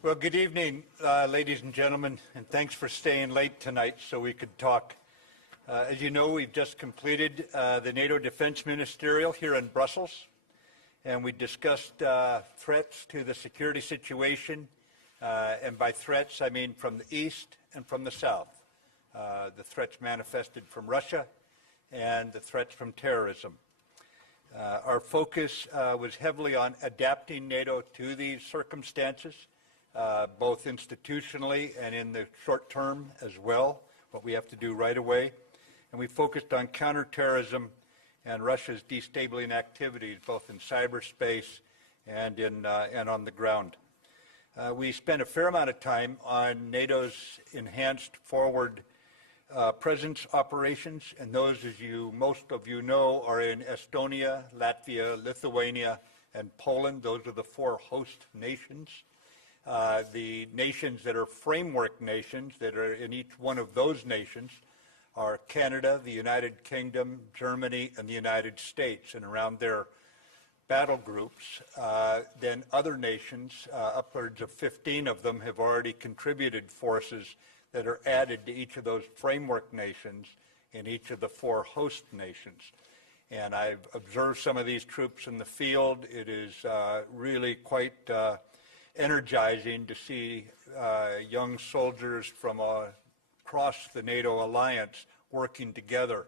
Well, good evening, ladies and gentlemen, and thanks for staying late tonight so we could talk. As you know, we've just completed the NATO Defense Ministerial here in Brussels, and we discussed threats to the security situation, and by threats I mean from the east and from the south. The threats manifested from Russia and the threats from terrorism. Our focus was heavily on adapting NATO to these circumstances, both institutionally and in the short term as well, what we have to do right away. And we focused on counterterrorism and Russia's destabilizing activities, both in cyberspace and on the ground. We spent a fair amount of time on NATO's enhanced forward presence operations, and those, as most of you know, are in Estonia, Latvia, Lithuania, and Poland. Those are the 4 host nations. The nations that are framework nations that are in each one of those nations are Canada, the United Kingdom, Germany, and the United States. And around their battle groups, then other nations, upwards of 15 of them, have already contributed forces that are added to each of those framework nations in each of the 4 host nations. And I've observed some of these troops in the field. It is really quite energizing to see young soldiers from across the NATO alliance working together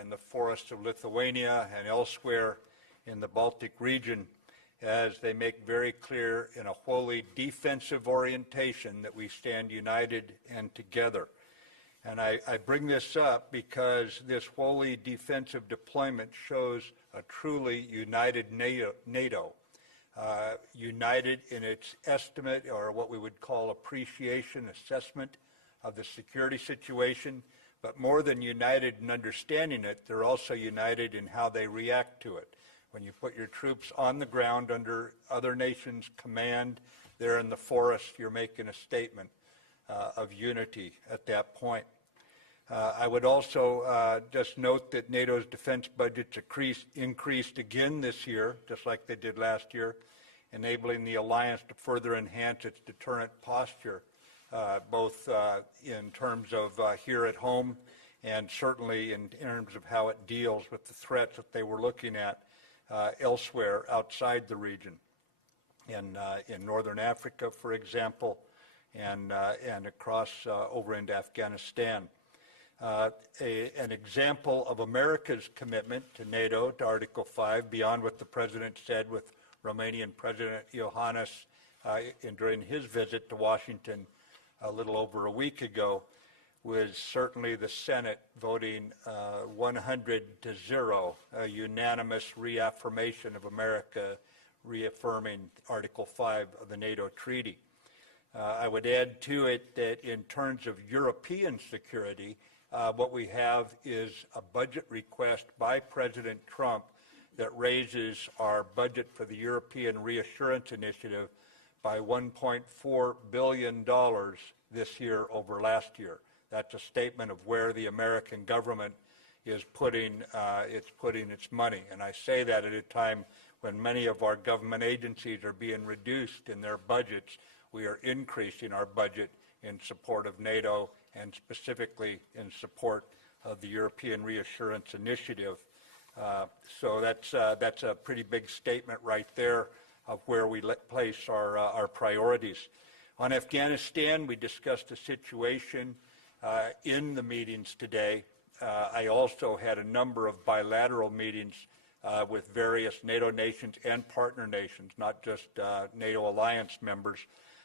in the forests of Lithuania and elsewhere in the Baltic region, as they make very clear in a wholly defensive orientation that we stand united and together. And I bring this up because this wholly defensive deployment shows a truly united NATO. United in its estimate, or what we would call appreciation, assessment of the security situation, but more than united in understanding it, they're also united in how they react to it. When you put your troops on the ground under other nations' command, there in the forest, you're making a statement of unity at that point. I would also just note that NATO's defense budgets increased again this year, just like they did last year, enabling the alliance to further enhance its deterrent posture, both in terms of here at home and certainly in terms of how it deals with the threats that they were looking at elsewhere outside the region, in northern Africa, for example, and across over into Afghanistan. An example of America's commitment to NATO, to Article 5, beyond what the President said with Romanian President Iohannis during his visit to Washington a little over a week ago, was certainly the Senate voting 100-0, a unanimous reaffirmation of America reaffirming Article 5 of the NATO Treaty. I would add to it that in terms of European security, what we have is a budget request by President Trump that raises our budget for the European Reassurance Initiative by $1.4 billion this year over last year. That's a statement of where the American government is putting its money. And I say that at a time when many of our government agencies are being reduced in their budgets. We are increasing our budget in support of NATO and specifically in support of the European Reassurance Initiative. So that's a pretty big statement right there of where we place our priorities. On Afghanistan, we discussed the situation in the meetings today. I also had a number of bilateral meetings with various NATO nations and partner nations, not just NATO alliance members,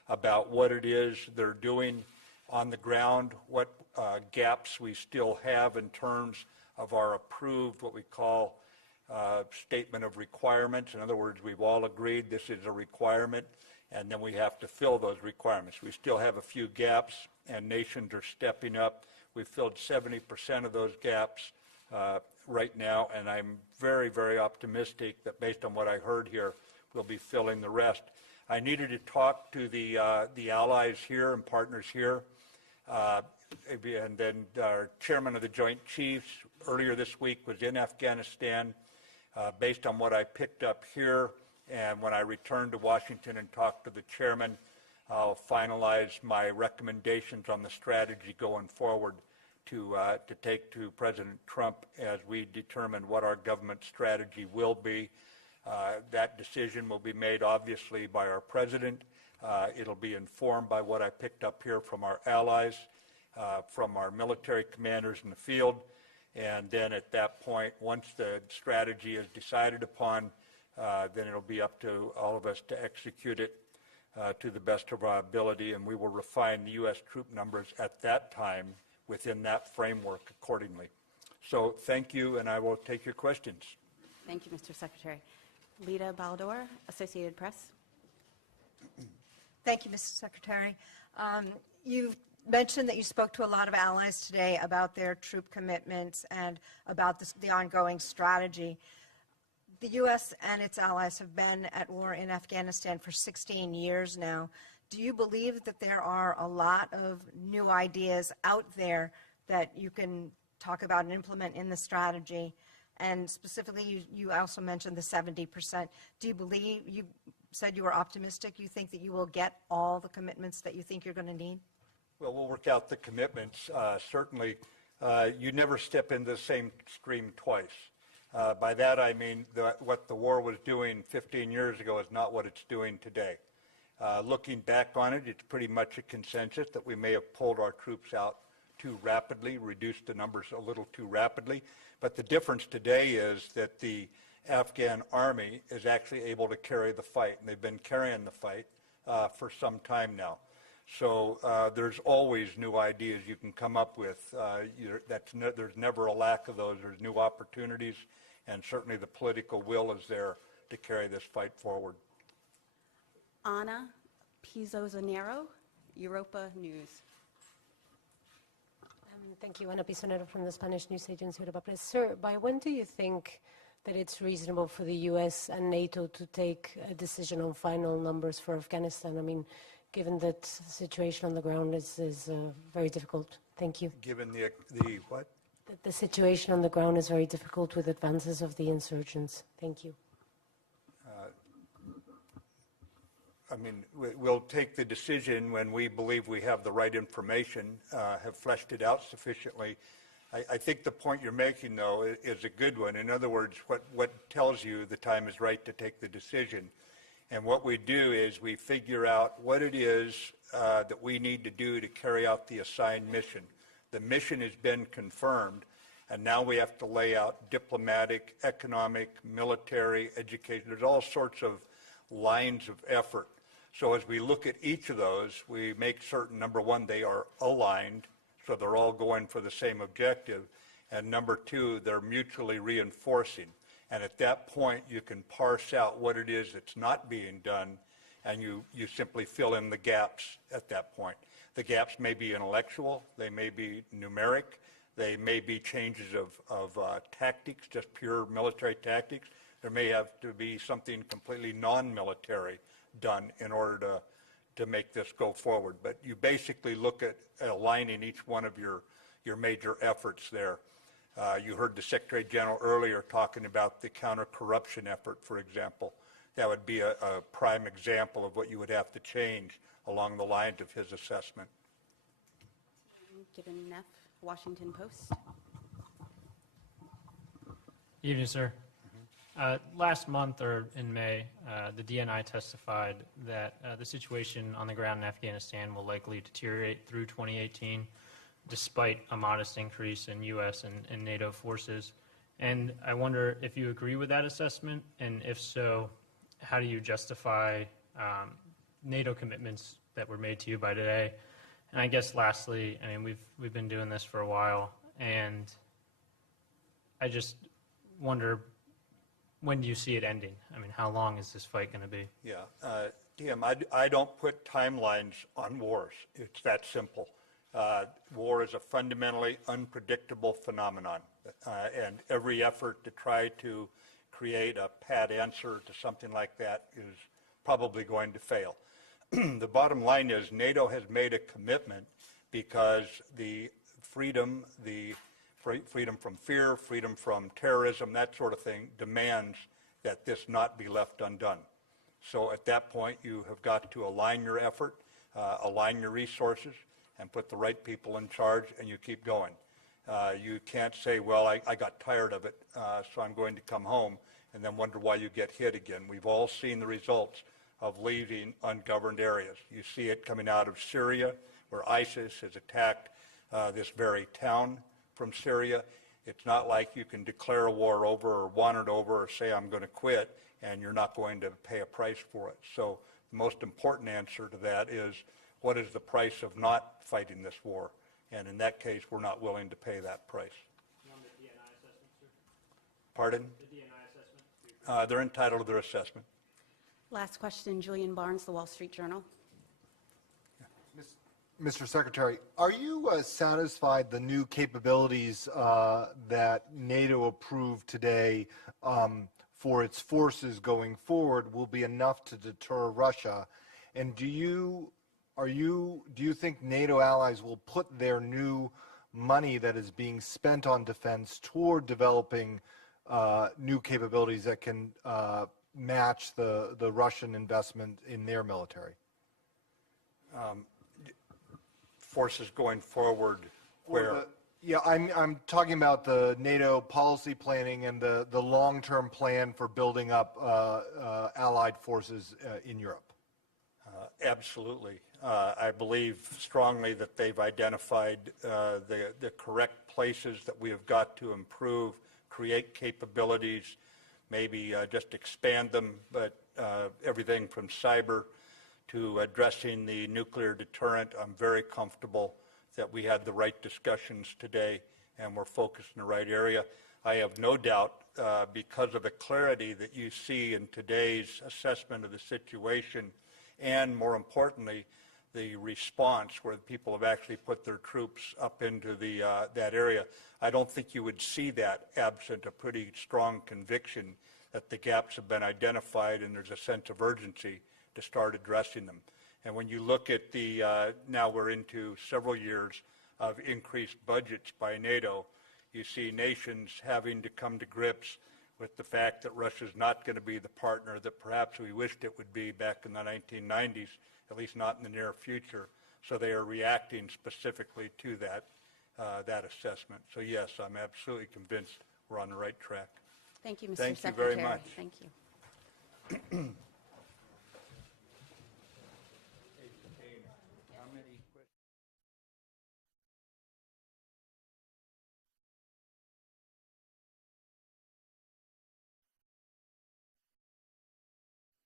about what it is they're doing on the ground, what gaps we still have in terms of our approved, what we call statement of requirements. In other words, we've all agreed this is a requirement, and then we have to fill those requirements. We still have a few gaps, and nations are stepping up. We've filled 70% of those gaps right now, and I'm very, very optimistic that based on what I heard here, we'll be filling the rest. I needed to talk to the allies here and partners here, and then our chairman of the Joint Chiefs earlier this week was in Afghanistan. Based on what I picked up here, and when I returned to Washington and talked to the chairman, I'll finalize my recommendations on the strategy going forward to take to President Trump as we determine what our government strategy will be. That decision will be made obviously by our president. It'll be informed by what I picked up here from our allies, from our military commanders in the field, and then at that point, once the strategy is decided upon, then it'll be up to all of us to execute it to the best of our ability, and we will refine the U.S. troop numbers at that time within that framework accordingly. So thank you, and I will take your questions. Thank you, Mr. Secretary. Lita Baldor, Associated Press. Thank you, Mr. Secretary. You've mentioned that you spoke to a lot of allies today about their troop commitments and about the ongoing strategy. The U.S. and its allies have been at war in Afghanistan for 16 years now. Do you believe that there are a lot of new ideas out there that you can talk about and implement in the strategy? And specifically, you also mentioned the 70%. Do you believe, you said you were optimistic, you think that you will get all the commitments that you think you're going to need? Well, we'll work out the commitments. Certainly, you never step into the same stream twice. By that I mean what the war was doing 15 years ago is not what it's doing today. Looking back on it, it's pretty much a consensus that we may have pulled our troops out too rapidly, reduced the numbers a little too rapidly. But the difference today is that the Afghan army is actually able to carry the fight, and they've been carrying the fight for some time now. So there's always new ideas you can come up with. There's never a lack of those. There's new opportunities, and certainly the political will is there to carry this fight forward. Ana Pisonero, Europa News. Thank you. Ana Pisonero from the Spanish news agency Europa Press. Sir, by when do you think that it's reasonable for the U.S. and NATO to take a decision on final numbers for Afghanistan? I mean, given that the situation on the ground is very difficult. Thank you. Given the what? That the situation on the ground is very difficult with advances of the insurgents. Thank you. I mean, we'll take the decision when we believe we have the right information, have fleshed it out sufficiently. I think the point you're making, though, is a good one. In other words, what tells you the time is right to take the decision. And what we do is we figure out what it is that we need to do to carry out the assigned mission. The mission has been confirmed, and now we have to lay out diplomatic, economic, military, education. There's all sorts of lines of effort. So as we look at each of those, we make certain, number one, they are aligned, so they're all going for the same objective, and number two, they're mutually reinforcing. And at that point, you can parse out what it is that's not being done, and you simply fill in the gaps at that point. The gaps may be intellectual, they may be numeric, they may be changes of tactics, just pure military tactics. There may have to be something completely non-military done in order to make this go forward. But you basically look at aligning each one of your major efforts there. You heard the Secretary General earlier talking about the counter-corruption effort, for example. That would be a prime example of what you would have to change along the lines of his assessment. Given Neff, Washington Post. Evening, sir. Last month, or in May, the DNI testified that the situation on the ground in Afghanistan will likely deteriorate through 2018, despite a modest increase in U.S. and NATO forces. And I wonder if you agree with that assessment, and if so, how do you justify NATO commitments that were made to you by today? And I guess lastly, I mean, we've been doing this for a while, and I just wonder, when do you see it ending? I mean, how long is this fight going to be? Yeah, Tim, I don't put timelines on wars. It's that simple. War is a fundamentally unpredictable phenomenon, and every effort to try to create a pat answer to something like that is probably going to fail. The bottom line is NATO has made a commitment because the freedom from fear, freedom from terrorism, that sort of thing, demands that this not be left undone. So at that point, you have got to align your effort. align your resources and put the right people in charge, and you keep going. You can't say, well, I got tired of it, so I'm going to come home, and then wonder why you get hit again. We've all seen the results of leaving ungoverned areas. You see it coming out of Syria, where ISIS has attacked this very town from Syria. It's not like you can declare a war over or want it over or say I'm going to quit and you're not going to pay a price for it. So the most important answer to that is, what is the price of not fighting this war? And in that case, we're not willing to pay that price. On the DNI assessment, sir? Pardon? The DNI assessment? They're entitled to their assessment. Last question, Julian Barnes, The Wall Street Journal. Mr. Secretary, are you satisfied the new capabilities that NATO approved today for its forces going forward will be enough to deter Russia? And do you think NATO allies will put their new money that is being spent on defense toward developing new capabilities that can match the Russian investment in their military? Forces going forward where? Yeah, I'm talking about the NATO policy planning and the long-term plan for building up allied forces in Europe. Absolutely. I believe strongly that they've identified the correct places that we have got to improve, create capabilities, maybe just expand them, but everything from cyber to addressing the nuclear deterrent. I'm very comfortable that we had the right discussions today and we're focused in the right area. I have no doubt, because of the clarity that you see in today's assessment of the situation, and more importantly, the response where people have actually put their troops up into that area, I don't think you would see that absent a pretty strong conviction that the gaps have been identified and there's a sense of urgency to start addressing them. And when you look at now we're into several years of increased budgets by NATO, you see nations having to come to grips with the fact that Russia's not going to be the partner that perhaps we wished it would be back in the 1990s, at least not in the near future. So they are reacting specifically to that assessment. So yes, I'm absolutely convinced we're on the right track. Thank you, Mr. Thank you Secretary. very much. Thank you.